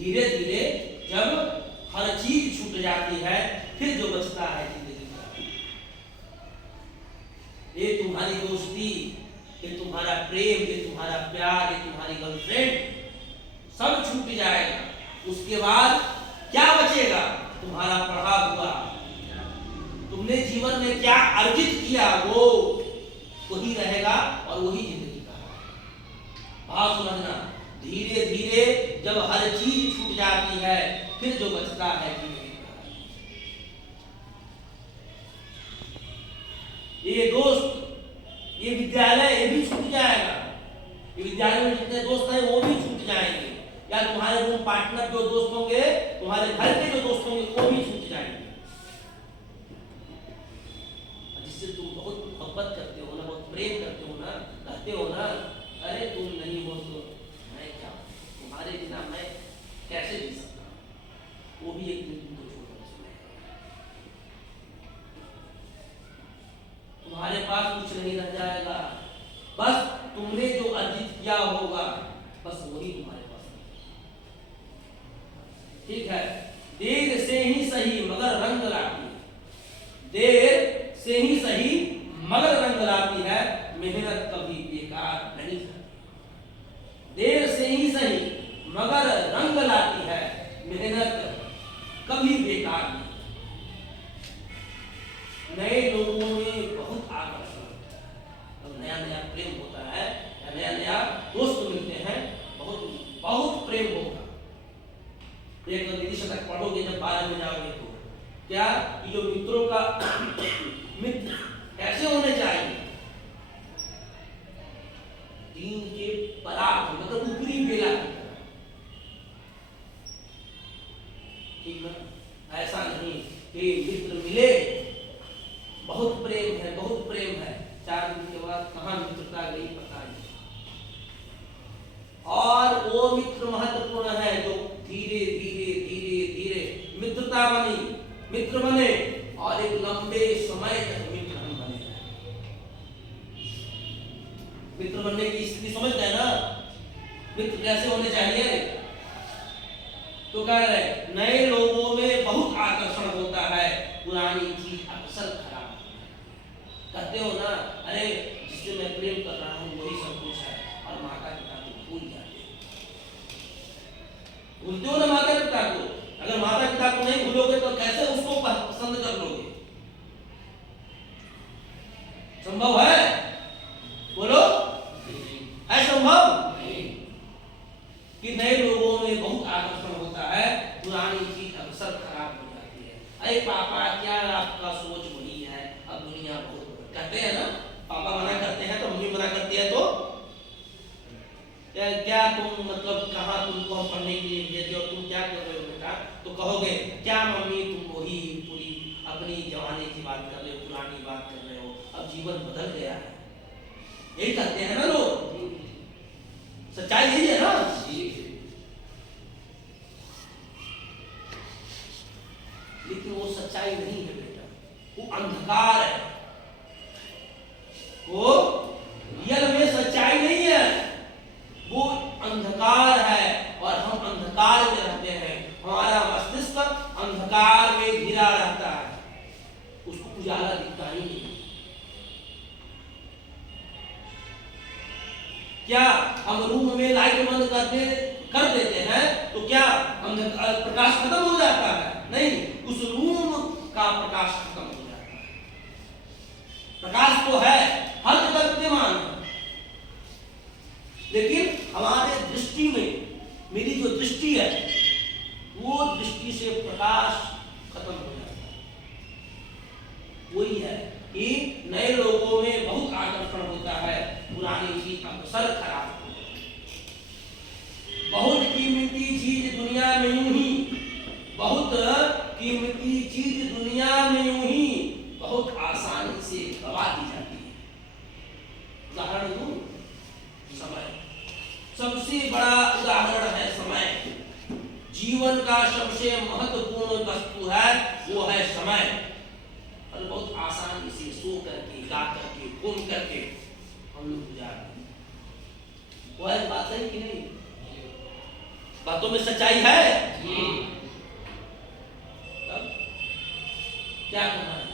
धीरे धीरे जब हर चीज छूट जाती है फिर जो बचता है जिंदगी का, ये तुम्हारी दोस्ती, ये तुम्हारा प्रेम, ये तुम्हारा प्यार, ये तुम्हारी गर्लफ्रेंड सब छूट जाएगा। उसके बाद क्या बचेगा? तुम्हारा पढ़ा हुआ, तुमने जीवन में क्या अर्जित किया वो वही रहेगा और वही जिंदगी का भाव समझना। धीरे धीरे जब हर चीज छूट जाती है फिर जो बचता है जिंदगी का। ये दोस्त, ये विद्यालय, ये भी छूट जाएगा। ये विद्यालय में जितने दोस्त हैं वो भी छूट जाएंगे, या तुम्हारे रूम पार्टनर जो दोस्त होंगे, तुम्हारे घर के जो दोस्त होंगे वो भी छूट जाएंगे। जिससे तुम बहुत मोहब्बत करते हो ना, बहुत प्रेम करते हो ना, कहते हो ना, अरे तुम नहीं हो तो मैं क्या, तुम्हारे बिना मैं कैसे जी सकता हूं, वो भी एक दिन तुमको छोड़कर चले जाएगा। तुम्हारे पास कुछ नहीं रह जाएगा, बस तुमने जो अर्जित किया होगा बस वही तुम्हारे पास है। ठीक है, देर से ही सही मगर रंग लाती है, देर से ही सही मगर रंग लाती है, मेहनत कभी बेकार नहीं जाती। देर से ही सही मगर रंग लाती है, मेहनत कभी बेकार नहीं। नए लोगों में बहुत आकर्षण होता है, अब नया नया प्रेम होता है, नया नया दोस्त मिलते हैं, बहुत बहुत प्रेम होगा। एक दीदी शतक पढ़ोगे जब 12 में जाओगे तो क्या कि जो मित्रों का मित्र कैसे होने चाहिए, दीन के पराग मतलब ऊपरी बेला की तरह, ठीक ना? ऐसा नहीं कि मित्र मिले, बहुत प्रेम है, बहुत प्रेम है, 4 दिन के बाद कहाँ मित्रता गई पता नहीं। और वो मित्र महत्वपूर्ण है जो धीरे धीरे धीरे धीरे मित्रता बनी, मित्र बने और एक लंबे समय तक मित्र हम बने रहे। मित्र बनने की स्थिति समझते हैं ना, मित्र कैसे होने चाहिए? तो कह रहे नए लोगों में बहुत आकर्षण होता है, पुरानी चीज अक्सर खराब होती है। कहते हो ना, अरे जिससे मैं प्रेम कर रहा हूं वही सब कुछ है, और माता पिता को भूल जाते हो। भूलते हो ना माता पिता को? अगर माता पिता को नहीं भूलोगे तो कैसे उसको पसंद कर लोगे? संभव है? बोलो, है संभव? कि नए लोगों में बहुत आकर्षण होता है, पुरानी चीज अक्सर खराब हो जाती है। अरे पापा क्या आपका सोच वही है, अब दुनिया बहुत कहते हैं ना, पापा मना करते हैं तो मम्मी मना करती है तो क्या तुम मतलब कहाँ तुमको हम पढ़ने के लिए भेजे और तुम क्या कर रहे हो बेटा? तो कहोगे क्या मम्मी तुम वही पूरी अपनी जवानी की बात कर रहे हो, पुरानी बात कर रहे हो, अब जीवन बदल गया है। यही कहते हैं ना लोग, सच्चाई यही है ना। लेकिन वो सच्चाई नहीं है बेटा, वो अंधकार है, वो रियल में सच्चाई नहीं है, वो अंधकार है। और हम अंधकार में रहते हैं, हमारा मस्तिष्क अंधकार में घिरा रहता है, उसको उजाला दिखता ही नहीं। क्या हम रूम में लाइट बंद कर देते हैं तो क्या प्रकाश खत्म हो जाता है? नहीं, उस रूम का प्रकाश खत्म हो जाता है। प्रकाश तो है, हर जगह विद्यमान है, लेकिन हमारे दृष्टि में, मेरी जो दृष्टि है वो दृष्टि से प्रकाश खत्म हो जाता है। वही है कि नए लोगों में बहुत आकर्षण होता है, पुरानी चीज अक्सर खराब हो जाती है। बहुत कीमती चीज दुनिया में यूं ही, बहुत कीमती चीज दुनिया में यूं ही बहुत आसानी से गवा दी जाती है। उदाहरण दूं, समय सबसे बड़ा उदाहरण है। समय जीवन का सबसे महत्वपूर्ण वस्तु है, वो है समय। और बहुत आसानी से सो करके, गा करके, घूम करके हम लोग गुजारते हैं। वो है बात है कि नहीं? बातों में सच्चाई है। तब क्या करना है?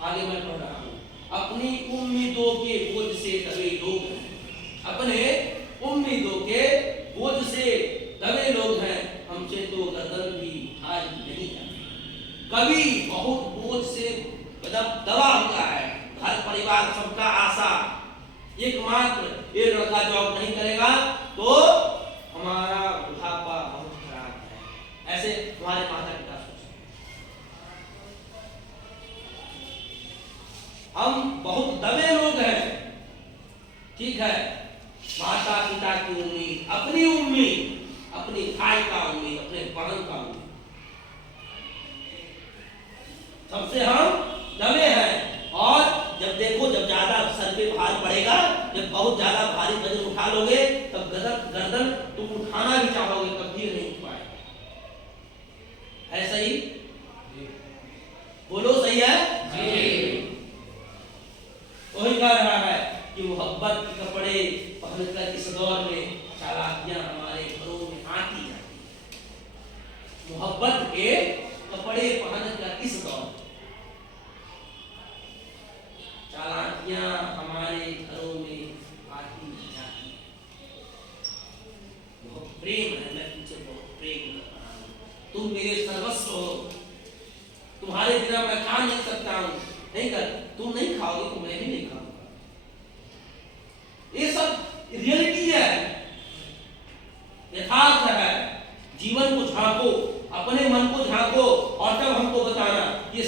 आगे मैं पढ़ रहा हूं, अपनी उम्मीदों के बोझ से दबे लोग हैं, अपने उम्मीदों के बोझ से दबे लोग हैं, हमसे तो गर्दन भी उठाई नहीं जाती। कभी बहुत बोझ से दबा हुआ है, घर परिवार सबका आशा, एकमात्र ये लड़का जॉब नहीं करेगा तो हमारा बुढ़ापा बहुत खराब है, ऐसे हमारे माता पिता सोचते हैं। हम बहुत दबे लोग हैं, ठीक है, माता पिता की उम्मीद, अपनी उम्मीद, अपनी भाई का उम्मीद, अपने बहन का उम्मीद, सबसे हम दबे हैं। और जब देखो, जब ज्यादा सर पे भार पड़ेगा, जब बहुत ज्यादा भारी वजन उठा लोगे, तब गर्दन तुम उठाना भी चाहोगे, कभी नहीं उठ पाएगा। है सही? बोलो सही है जी। वही कह रहा है कि मोहब्बत के कपड़े पहनकर इस दौर में चालाकियां हमारे घरों में आती जाती। मोहब्बत के कपड़े पहनकर इस दौर में चालाकियां हमारे घरों में आती जाती। बहुत प्रेम है, मैं तुमसे बहुत प्रेम कर रहा हूं, तुम मेरे सर्वस्व हो, तुम्हारे बिना मैं खा नहीं सकता हूं, नहीं कर, तुम नहीं खाओगे तो मैं भी नहीं